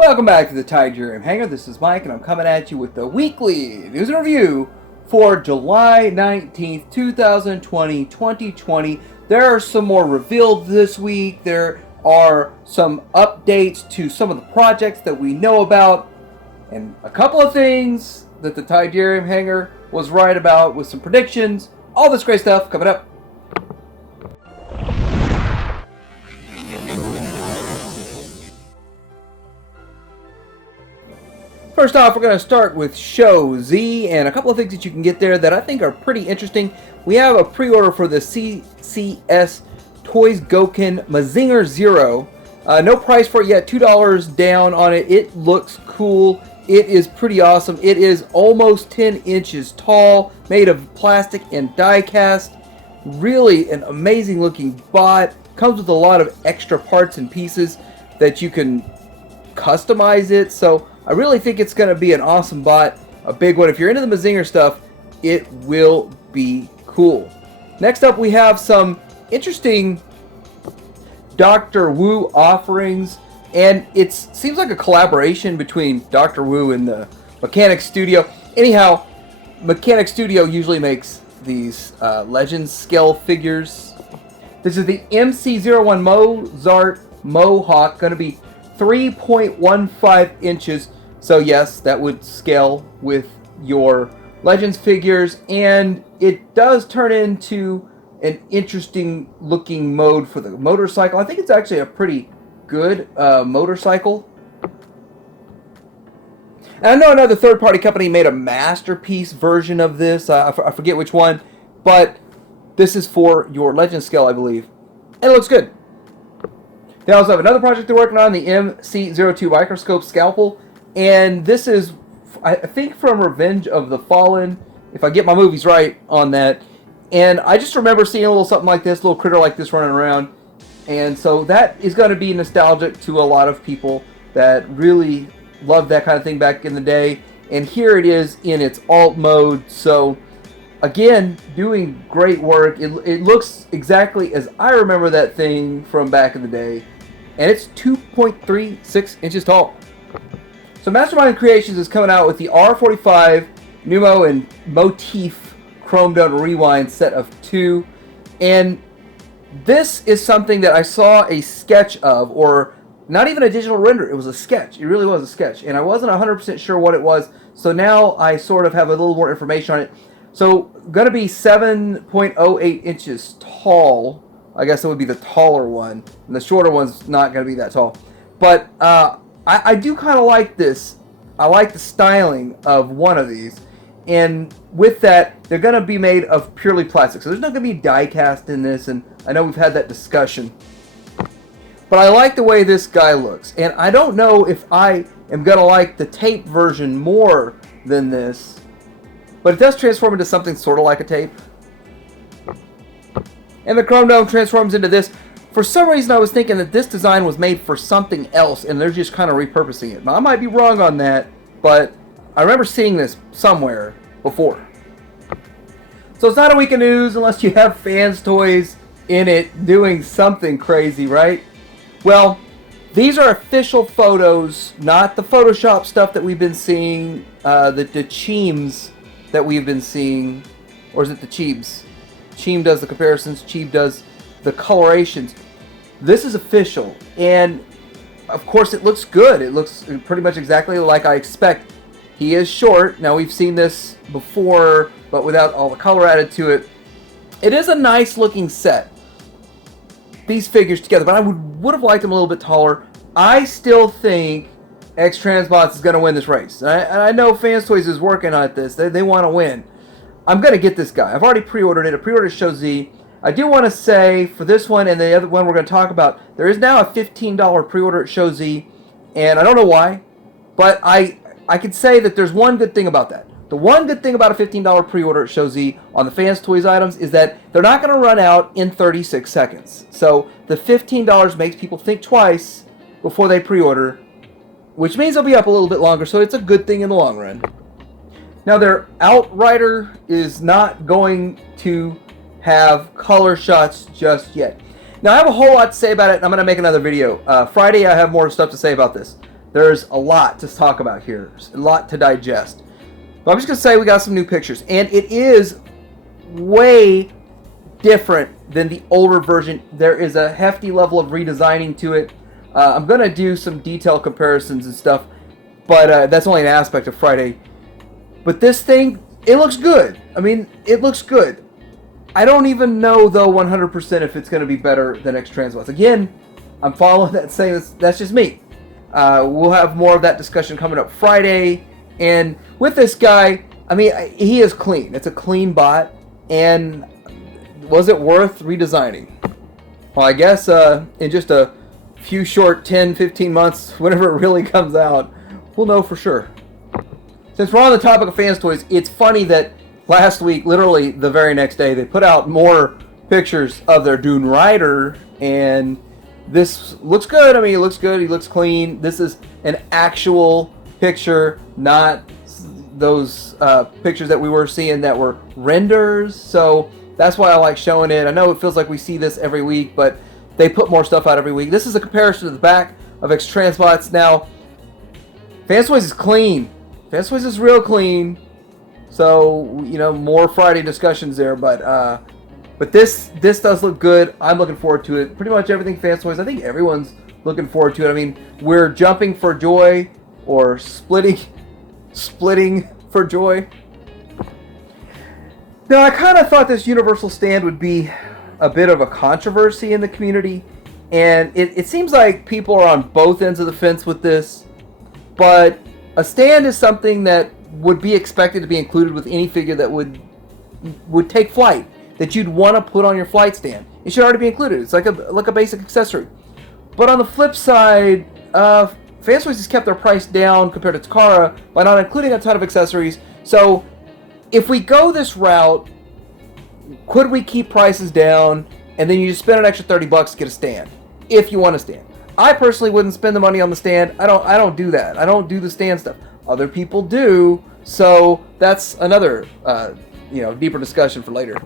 Welcome back to the Untitled Hangar. This is Mike, and I'm coming at you with the weekly news and review for July 19th, 2020. There are some more revealed this week. There are some updates to some of the projects that we know about, and a couple of things that the Untitled Hangar was right about with some predictions. All this great stuff coming up. First off, we're going to start with Show Z and a couple of things that you can get there that I think are pretty interesting. We have a pre-order for the CCS Toys Goken Mazinger Zero. No price for it yet, $2 down on it. It looks cool. It is pretty awesome. It is almost 10 inches tall, made of plastic and die cast. Really an amazing looking bot. Comes with a lot of extra parts and pieces that you can customize it. So I really think it's going to be an awesome bot, a big one. If you're into the Mazinger stuff, it will be cool. Next up, we have some interesting Dr. Wu offerings, and it seems like a collaboration between Dr. Wu and the Mechanic Studio. Anyhow, Mechanic Studio usually makes these Legends scale figures. This is the MC01 Mozart Mohawk, going to be 3.15 inches. So yes, that would scale with your Legends figures, and it does turn into an interesting looking mode for the motorcycle. I think it's actually a pretty good motorcycle. And I know another third-party company made a masterpiece version of this. I forget which one, but this is for your Legends scale, I believe. And it looks good. They also have another project they're working on, the MC02 Microscope Scalpel. And this is, I think, from Revenge of the Fallen, if I get my movies right on that. And I just remember seeing a little something like this, a little critter like this running around. And so that is going to be nostalgic to a lot of people that really loved that kind of thing back in the day. And here it is in its alt mode. So, again, doing great work. It looks exactly as I remember that thing from back in the day. And it's 2.36 inches tall. So Mastermind Creations is coming out with the R45 Numo and Motif Chrome Dome Rewind set of 2. And this is something that I saw a sketch of, or not even a digital render. It was a sketch. It really was a sketch. And I wasn't 100% sure what it was. So now I sort of have a little more information on it. So going to be 7.08 inches tall. I guess it would be the taller one. And the shorter one's not going to be that tall. But I do kind of like this. I like the styling of one of these. And with that, they're going to be made of purely plastic. So there's not going to be die cast in this. And I know we've had that discussion. But I like the way this guy looks. And I don't know if I am going to like the tape version more than this. But it does transform into something sort of like a tape. And the Chrome Dome transforms into this. For some reason, I was thinking that this design was made for something else, and they're just kind of repurposing it. Now, I might be wrong on that, but I remember seeing this somewhere before. So it's not a week of news unless you have fans' toys in it doing something crazy, right? Well, these are official photos, not the Photoshop stuff that we've been seeing, the Cheems that we've been seeing. Or is it the Cheebs? Cheem does the comparisons, Cheeb does the colorations. This is official, and of course it looks good. It looks pretty much exactly like I expect. He is short. Now, we've seen this before, but without all the color added to it. It is a nice looking set, these figures together, but I would have liked them a little bit taller. I still think X-Transbots is going to win this race. And I know Fans Toys is working on this. They want to win. I'm going to get this guy. I've already pre-ordered it. I pre-ordered Show Z. I do want to say, for this one and the other one we're going to talk about, there is now a $15 pre-order at Show Z, and I don't know why, but I can say that there's one good thing about that. The one good thing about a $15 pre-order at Show Z on the Fans Toys items is that they're not going to run out in 36 seconds. So the $15 makes people think twice before they pre-order, which means they'll be up a little bit longer, so it's a good thing in the long run. Now, their Outrider is not going to have color shots just yet. Now, I have a whole lot to say about it, and I'm going to make another video. Friday, I have more stuff to say about this. There's a lot to talk about here. There's a lot to digest. But I'm just going to say we got some new pictures. And it is way different than the older version. There is a hefty level of redesigning to it. I'm going to do some detailed comparisons and stuff. But that's only an aspect of Friday. But this thing, it looks good. I mean, it looks good. I don't even know, though, 100% if it's going to be better than X-Transbots. Again, I'm following that saying that's just me. We'll have more of that discussion coming up Friday. And with this guy, I mean, he is clean. It's a clean bot. And was it worth redesigning? Well, I guess in just a few short 10, 15 months, whenever it really comes out, we'll know for sure. Since we're on the topic of fans toys, it's funny that last week, literally the very next day, they put out more pictures of their Dune Rider, and this looks good. I mean, he looks good. He looks clean. This is an actual picture, not those pictures that we were seeing that were renders. So that's why I like showing it. I know it feels like we see this every week, but they put more stuff out every week. This is a comparison to the back of X-Transbots. Now, Fans Toys is clean. Fans Toys is real clean. So, you know, more Friday discussions there, but this does look good. I'm looking forward to it. Pretty much everything Fans Toys, I think everyone's looking forward to it. I mean, we're jumping for joy or splitting for joy. Now, I kind of thought this Universal stand would be a bit of a controversy in the community, and it seems like people are on both ends of the fence with this, but a stand is something that would be expected to be included with any figure that would take flight, that you'd want to put on your flight stand. It should already be included. It's like a basic accessory. But on the flip side, Fans Toys has kept their price down compared to Takara by not including a ton of accessories. So if we go this route, could we keep prices down and then you just spend an extra $30 to get a stand if you want a stand? I personally wouldn't spend the money on the stand. I don't do that. I don't do the stand stuff. Other people do, so that's another deeper discussion for later.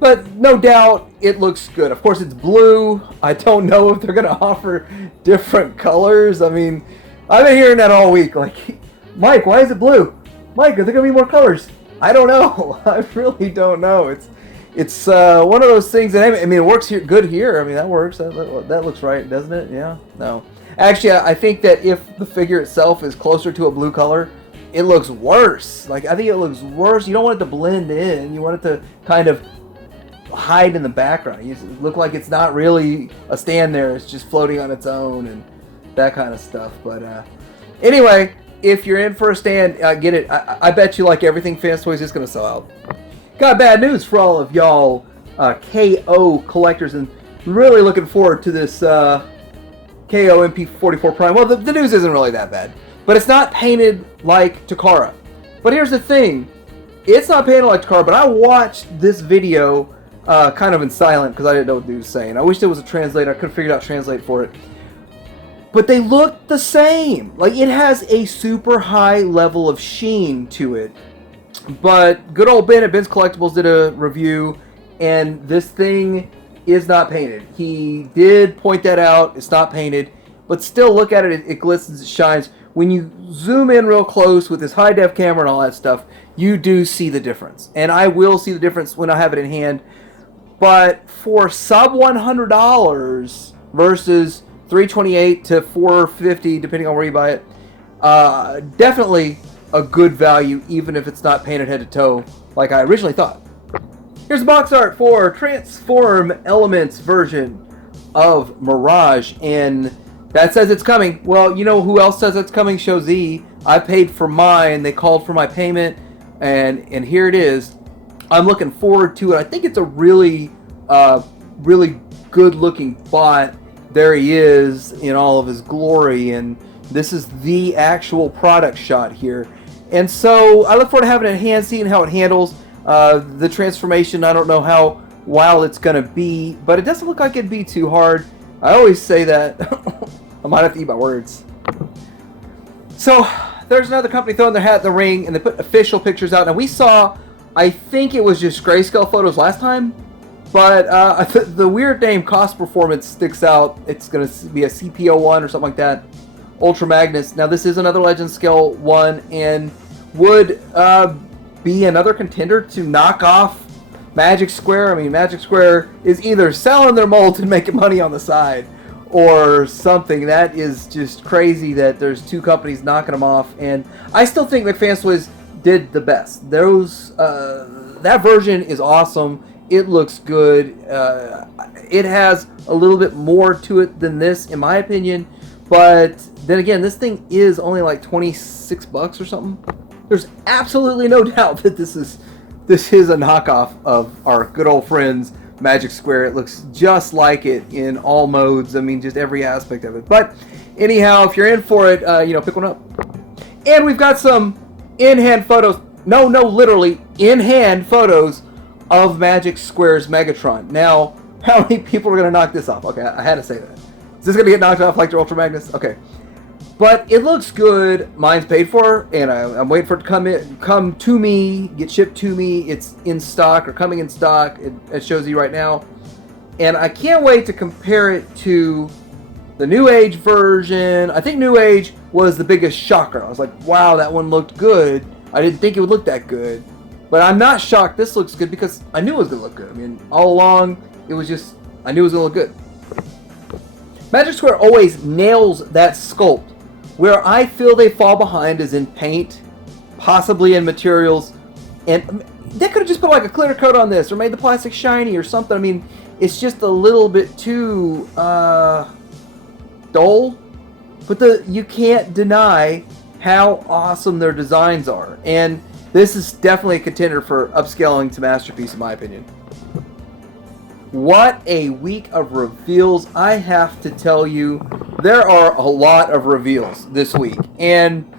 But no doubt it looks good. Of course, it's blue. I don't know if they're going to offer different colors. I mean, I've been hearing that all week. Like, Mike, why is it blue? Mike, are there going to be more colors? I don't know. I really don't know. It's one of those things that, I mean, it works good here. I mean, that works. That looks right, doesn't it? Yeah? No. Actually, I think that if the figure itself is closer to a blue color, it looks worse. Like, I think it looks worse. You don't want it to blend in. You want it to kind of hide in the background. You look like it's not really a stand there. It's just floating on its own and that kind of stuff. But anyway, if you're in for a stand, get it. I bet you, like everything Fans Toys, is going to sell out. Got bad news for all of y'all KO collectors, and really looking forward to this KO MP44 Prime. Well, the news isn't really that bad, but it's not painted like Takara. But here's the thing. It's not painted like Takara, but I watched this video kind of in silent because I didn't know what he was saying. I wish there was a translator. I could have figured out translate for it. But they look the same. Like, it has a super high level of sheen to it. But good old Ben at Ben's Collectibles did a review, and this thing is not painted. He did point that out. It's not painted. But still, look at it. It glistens. It shines. When you zoom in real close with this high-def camera and all that stuff, you do see the difference. And I will see the difference when I have it in hand. But for sub $100 versus $328 to $450, depending on where you buy it, definitely a good value, even if it's not painted head to toe like I originally thought. Here's the box art for Transform Elements version of Mirage, and that says it's coming. Well, you know who else says it's coming? Show Z. I paid for mine. They called for my payment, and here it is. I'm looking forward to it. I think it's a really good-looking bot. There he is in all of his glory, and this is the actual product shot here. And so I look forward to having it in hand, seeing how it handles. The transformation, I don't know how wild it's going to be, but it doesn't look like it'd be too hard. I always say that. I might have to eat my words. So there's another company throwing their hat in the ring, and they put official pictures out. Now, we saw, I think it was just grayscale photos last time, But the weird name Cost Performance sticks out. It's going to be a CP01 or something like that. Ultra Magnus. Now this is another Legend Scale 1 and would be another contender to knock off Magic Square. I mean, Magic Square is either selling their molds and making money on the side or something. That is just crazy that there's two companies knocking them off. And I still think McFans Toys did the best. That version is awesome. It looks good. It has a little bit more to it than this, in my opinion. But then again, this thing is only like $26 or something. There's absolutely no doubt that this is a knockoff of our good old friends Magic Square. It looks just like it in all modes. I mean, just every aspect of it. But anyhow, if you're in for it, pick one up. And we've got some in-hand photos. No, literally in-hand photos of Magic Square's Megatron. Now, how many people are going to knock this off? Okay, I had to say that. Is this going to get knocked off like the Ultra Magnus? Okay. But it looks good. Mine's paid for, and I'm waiting for it to come to me, get shipped to me. It's in stock or coming in stock. It shows you right now. And I can't wait to compare it to the New Age version. I think New Age was the biggest shocker. I was like, wow, that one looked good. I didn't think it would look that good. But I'm not shocked this looks good because I knew it was going to look good. I mean, all along, it was just, I knew it was going to look good. Magic Square always nails that sculpt. Where I feel they fall behind is in paint, possibly in materials. And they could have just put like a clear coat on this or made the plastic shiny or something. I mean, it's just a little bit too dull. But you can't deny how awesome their designs are. And this is definitely a contender for upscaling to Masterpiece, in my opinion. What a week of reveals. I have to tell you, there are a lot of reveals this week. And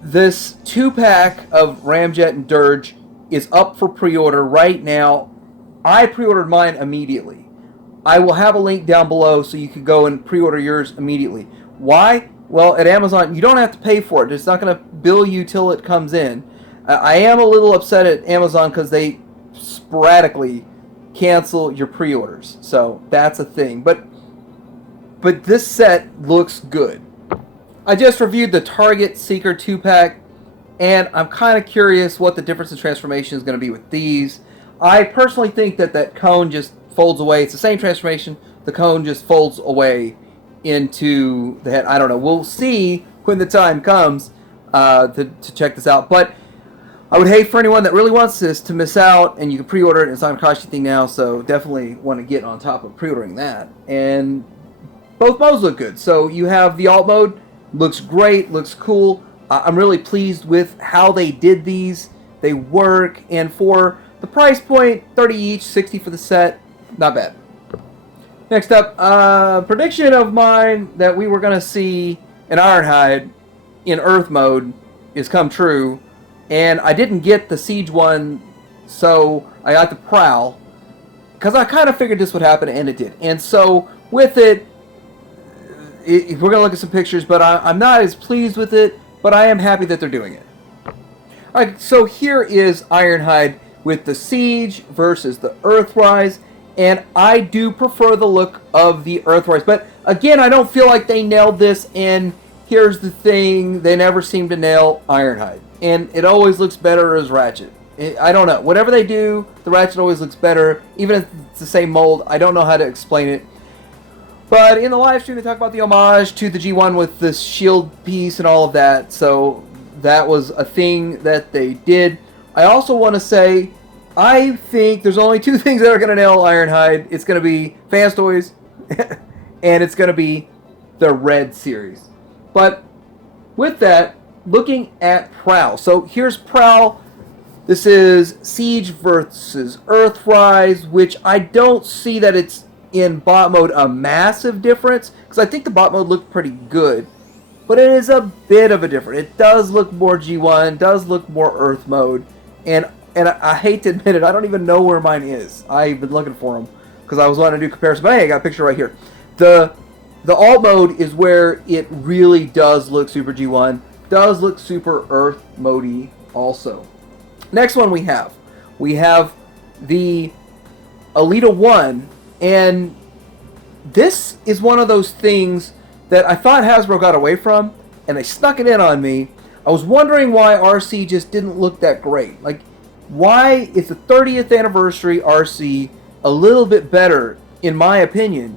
this 2-pack of Ramjet and Dirge is up for pre-order right now. I pre-ordered mine immediately. I will have a link down below so you can go and pre-order yours immediately. Why? Well, at Amazon, you don't have to pay for it. It's not going to bill you till it comes in. I am a little upset at Amazon because they sporadically cancel your pre-orders. So that's a thing. But this set looks good. I just reviewed the Target Seeker 2-pack, and I'm kind of curious what the difference in transformation is going to be with these. I personally think that cone just folds away. It's the same transformation. The cone just folds away into the head. I don't know. We'll see when the time comes to check this out. But I would hate for anyone that really wants this to miss out, and you can pre-order it, and it's not going to cost you anything now, so definitely want to get on top of pre-ordering that. And both modes look good. So you have the alt mode, looks great, looks cool. I'm really pleased with how they did these. They work, and for the price point, 30 each, 60 for the set, not bad. Next up, prediction of mine that we were going to see an Ironhide in Earth mode is come true. And I didn't get the Siege one, so I got the Prowl. Because I kind of figured this would happen, and it did. And so, with it, we're going to look at some pictures, but I'm not as pleased with it, but I am happy that they're doing it. Alright, so here is Ironhide with the Siege versus the Earthrise. And I do prefer the look of the Earthrise. But, again, I don't feel like they nailed this, and here's the thing, they never seem to nail Ironhide. And it always looks better as Ratchet. I don't know. Whatever they do, the Ratchet always looks better. Even if it's the same mold, I don't know how to explain it. But in the live stream, they talk about the homage to the G1 with the shield piece and all of that. So that was a thing that they did. I also want to say, I think there's only two things that are going to nail Ironhide. It's going to be Fans Toys, and it's going to be the Red Series. But with that, looking at Prowl. So here's Prowl. This is Siege versus Earthrise, which I don't see that it's in bot mode a massive difference, because I think the bot mode looked pretty good. But it is a bit of a difference. It does look more G1, does look more Earth mode, and I hate to admit it, I don't even know where mine is. I've been looking for them because I was wanting to do comparison. But hey, I got a picture right here. The alt mode is where it really does look super G1. Does look super Earth mode-y also. Next one we have the Alita 1, and this is one of those things that I thought Hasbro got away from, and they snuck it in on me. I was wondering why RC just didn't look that great. Like, why is the 30th anniversary RC a little bit better, in my opinion,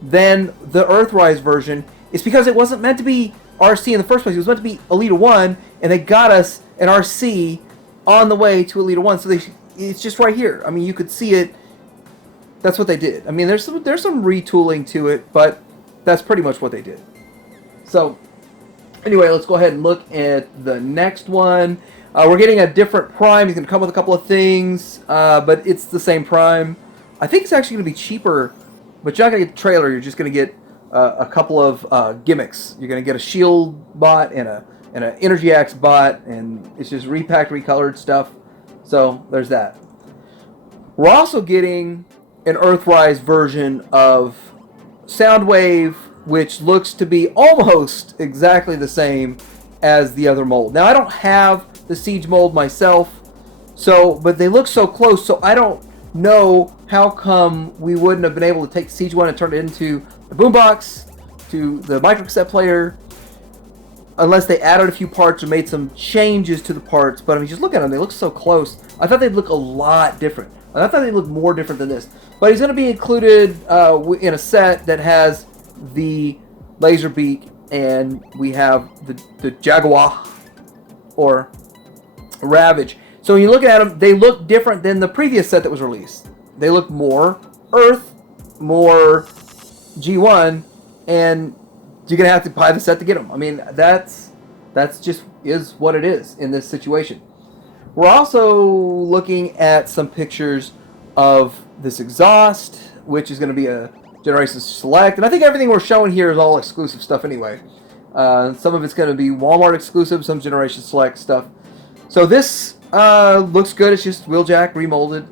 than the Earthrise version? It's because it wasn't meant to be RC in the first place. It was meant to be Alita 1, and they got us an RC on the way to Alita 1. So it's just right here. I mean, you could see it. That's what they did. I mean, there's some retooling to it, but that's pretty much what they did. So, anyway, let's go ahead and look at the next one. We're getting a different Prime. He's going to come with a couple of things, but it's the same Prime. I think it's actually going to be cheaper, but you're not going to get the trailer. You're just going to get a couple of gimmicks. You're going to get a shield bot and an Energy Axe bot, and it's just repacked, recolored stuff. So, there's that. We're also getting an Earthrise version of Soundwave, which looks to be almost exactly the same as the other mold. Now, I don't have the Siege mold myself, but they look so close, so I don't know how come we wouldn't have been able to take the Siege one and turn it into the boombox, to the microcassette player, unless they added a few parts or made some changes to the parts. But I mean, just look at them, they look so close. I thought they'd look a lot different. I thought they'd look more different than this. But he's going to be included in a set that has the laser beak, and we have the Jaguar or Ravage. So when you look at them, they look different than the previous set that was released. They look more Earth, more G1, and you're going to have to buy the set to get them. I mean, that's just is what it is in this situation. We're also looking at some pictures of this exhaust, which is going to be a Generation Select. And I think everything we're showing here is all exclusive stuff anyway. Some of it's going to be Walmart exclusive, some Generation Select stuff. So this looks good. It's just Wheeljack remolded.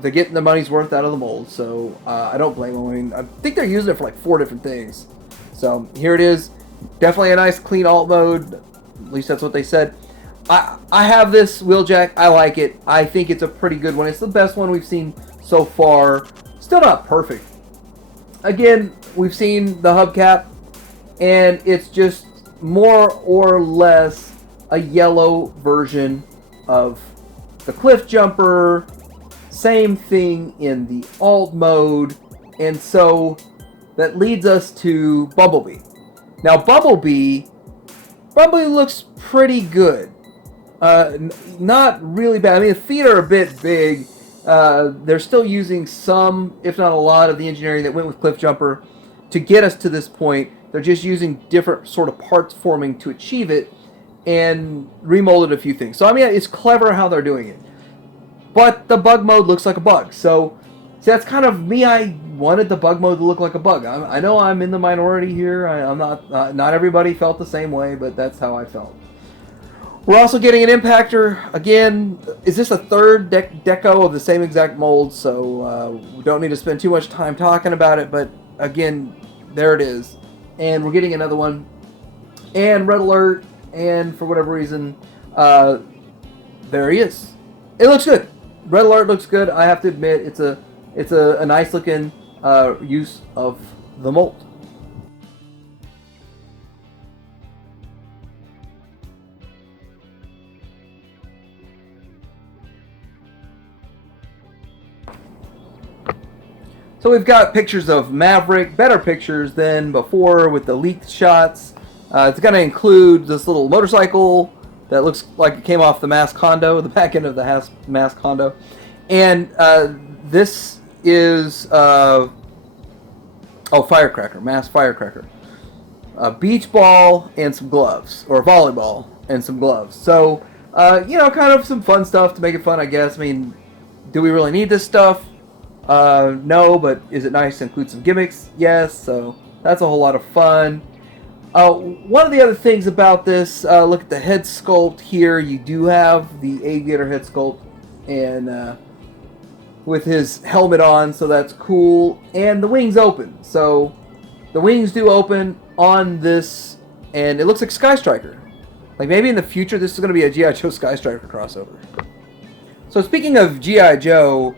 They're getting the money's worth out of the mold, so I don't blame them. I mean, I think they're using it for like 4 different things. So here it is. Definitely a nice clean alt mode. At least that's what they said. I have this Wheeljack. I like it. I think it's a pretty good one. It's the best one we've seen so far. Still not perfect. Again, we've seen the hubcap, and it's just more or less a yellow version of the Cliff Jumper. Same thing in the alt mode. And so that leads us to Bumblebee. Now, Bumblebee looks pretty good. Not really bad. I mean, the feet are a bit big. They're still using some, if not a lot, of the engineering that went with Cliff Jumper to get us to this point. They're just using different sort of parts forming to achieve it and remolded a few things. So, I mean, it's clever how they're doing it. But the bug mode looks like a bug. So, see, that's kind of me. I wanted the bug mode to look like a bug. I know I'm in the minority here. I'm not everybody felt the same way, but that's how I felt. We're also getting an Impactor. Again, is this a third deco of the same exact mold? So we don't need to spend too much time talking about it. But again, there it is. And we're getting another one. And Red Alert. And for whatever reason, there he is. It looks good. Red Alert looks good. I have to admit, it's a nice looking use of the mold. So we've got pictures of Maverick, better pictures than before with the leaked shots. It's going to include this little motorcycle that looks like it came off the Mass Condo, the back end of the Mass Condo. And this is, Firecracker, Mass Firecracker. A beach ball and some gloves, or volleyball and some gloves. So, kind of some fun stuff to make it fun, I guess. I mean, do we really need this stuff? No, but is it nice to include some gimmicks? Yes, so that's a whole lot of fun. One of the other things about this, look at the head sculpt here. You do have the aviator head sculpt and with his helmet on, so that's cool. And the wings open, so the wings do open on this, and it looks like Sky Striker. Like maybe in the future this is going to be a G.I. Joe Sky Striker crossover. So speaking of G.I. Joe,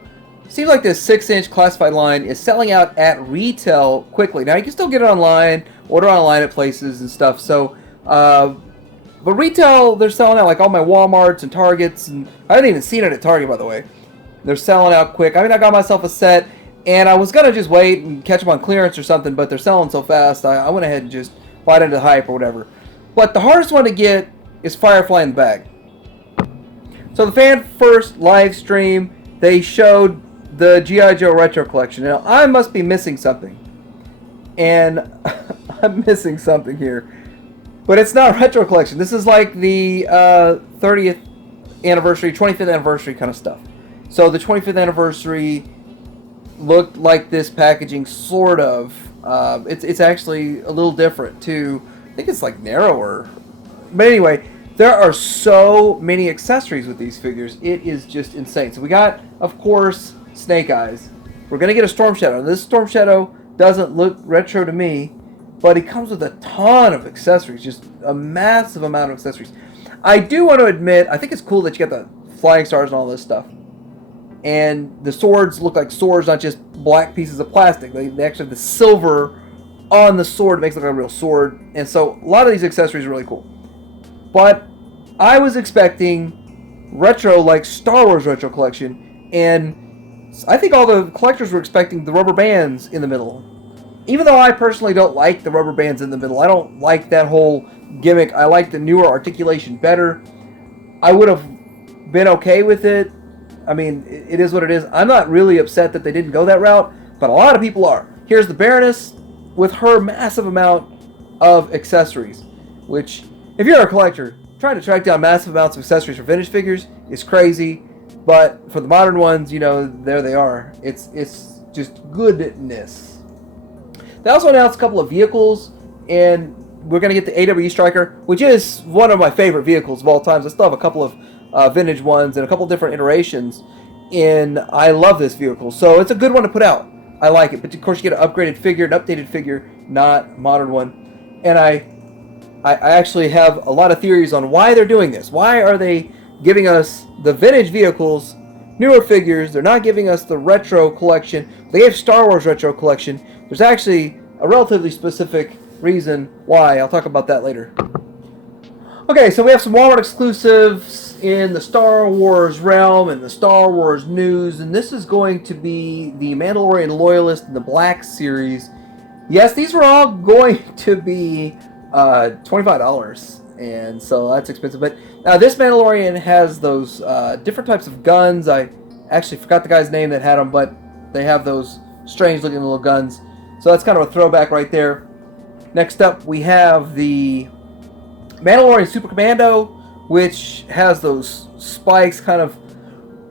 seems like this 6-inch classified line is selling out at retail quickly. Now, you can still get it online, order online at places and stuff. So, but retail, they're selling out like all my Walmarts and Targets. And I haven't even seen it at Target, by the way. They're selling out quick. I mean, I got myself a set, and I was going to just wait and catch them on clearance or something, but they're selling so fast, I went ahead and just bought into the hype or whatever. But the hardest one to get is Firefly in the bag. So the fan first live stream, they showed the G.I. Joe Retro Collection. Now, I must be missing something. And I'm missing something here. But it's not Retro Collection. This is like the 30th anniversary, 25th anniversary kind of stuff. So the 25th anniversary looked like this packaging, sort of. It's actually a little different, too. I think it's like narrower. But anyway, there are so many accessories with these figures. It is just insane. So we got, of course, Snake Eyes. We're going to get a Storm Shadow. This Storm Shadow doesn't look retro to me, but it comes with a ton of accessories. Just a massive amount of accessories. I do want to admit, I think it's cool that you got the flying stars and all this stuff. And the swords look like swords, not just black pieces of plastic. They actually have the silver on the sword. It makes it look like a real sword. And so a lot of these accessories are really cool. But I was expecting retro, like Star Wars Retro Collection. And I think all the collectors were expecting the rubber bands in the middle. Even though I personally don't like the rubber bands in the middle. I don't like that whole gimmick. I like the newer articulation better. I would have been okay with it. I mean, it is what it is. I'm not really upset that they didn't go that route, but a lot of people are. Here's the Baroness with her massive amount of accessories, which, if you're a collector, trying to track down massive amounts of accessories for vintage figures is crazy, but for the modern ones, you know, there they are. It's just goodness. They also announced a couple of vehicles, and we're going to get the AWE Striker, which is one of my favorite vehicles of all time. I still have a couple of vintage ones and a couple different iterations, and I love this vehicle. So it's a good one to put out. I like it, but of course you get an upgraded figure, an updated figure, not a modern one. And I actually have a lot of theories on why they're doing this. Why are they giving us the vintage vehicles, newer figures? They're not giving us the retro collection. They gave Star Wars Retro Collection. There's actually a relatively specific reason why. I'll talk about that later. Okay, so we have some Walmart exclusives in the Star Wars realm and the Star Wars news, and this is going to be the Mandalorian Loyalist and the Black Series. Yes, these were all going to be $25, and so that's expensive. But this Mandalorian has those different types of guns. I actually forgot the guy's name that had them, but they have those strange-looking little guns. So that's kind of a throwback right there. Next up, we have the Mandalorian Super Commando, which has those spikes, kind of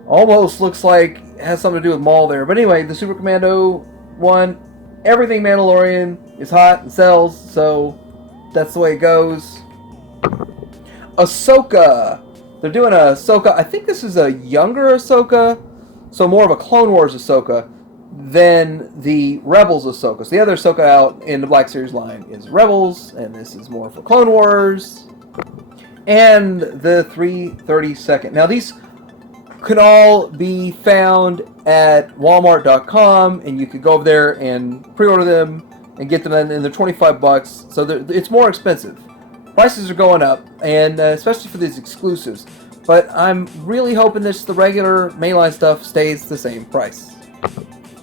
almost looks like it has something to do with Maul there. But anyway, the Super Commando one, everything Mandalorian is hot and sells, so that's the way it goes. Ahsoka. They're doing a Ahsoka. I think this is a younger Ahsoka, so more of a Clone Wars Ahsoka than the Rebels Ahsoka. So the other Ahsoka out in the Black Series line is Rebels, and this is more for Clone Wars. And the 332nd. Now these can all be found at Walmart.com, and you could go over there and pre-order them and get them, and they're $25. So it's more expensive. Prices are going up, and especially for these exclusives. But I'm really hoping the regular mainline stuff stays the same price.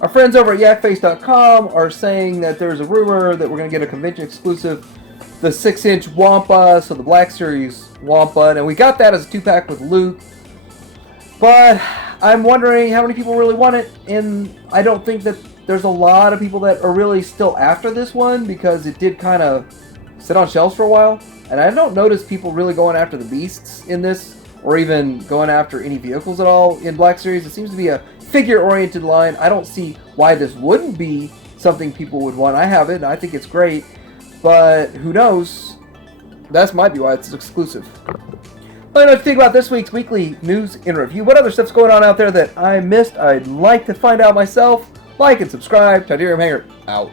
Our friends over at yakface.com are saying that there's a rumor that we're going to get a convention exclusive, the 6-inch Wampa, so the Black Series Wampa, and we got that as a 2-pack with Luke. But I'm wondering how many people really want it, and I don't think that there's a lot of people that are really still after this one, because it did kind of sit on shelves for a while, and I don't notice people really going after the beasts in this, or even going after any vehicles at all in Black Series. It seems to be a figure-oriented line. I don't see why this wouldn't be something people would want. I have it, and I think it's great, but who knows? That might be why it's exclusive. Let me know what you think about this week's weekly news and review. What other stuff's going on out there that I missed? I'd like to find out myself. Like and subscribe. Tiberium Hanger out.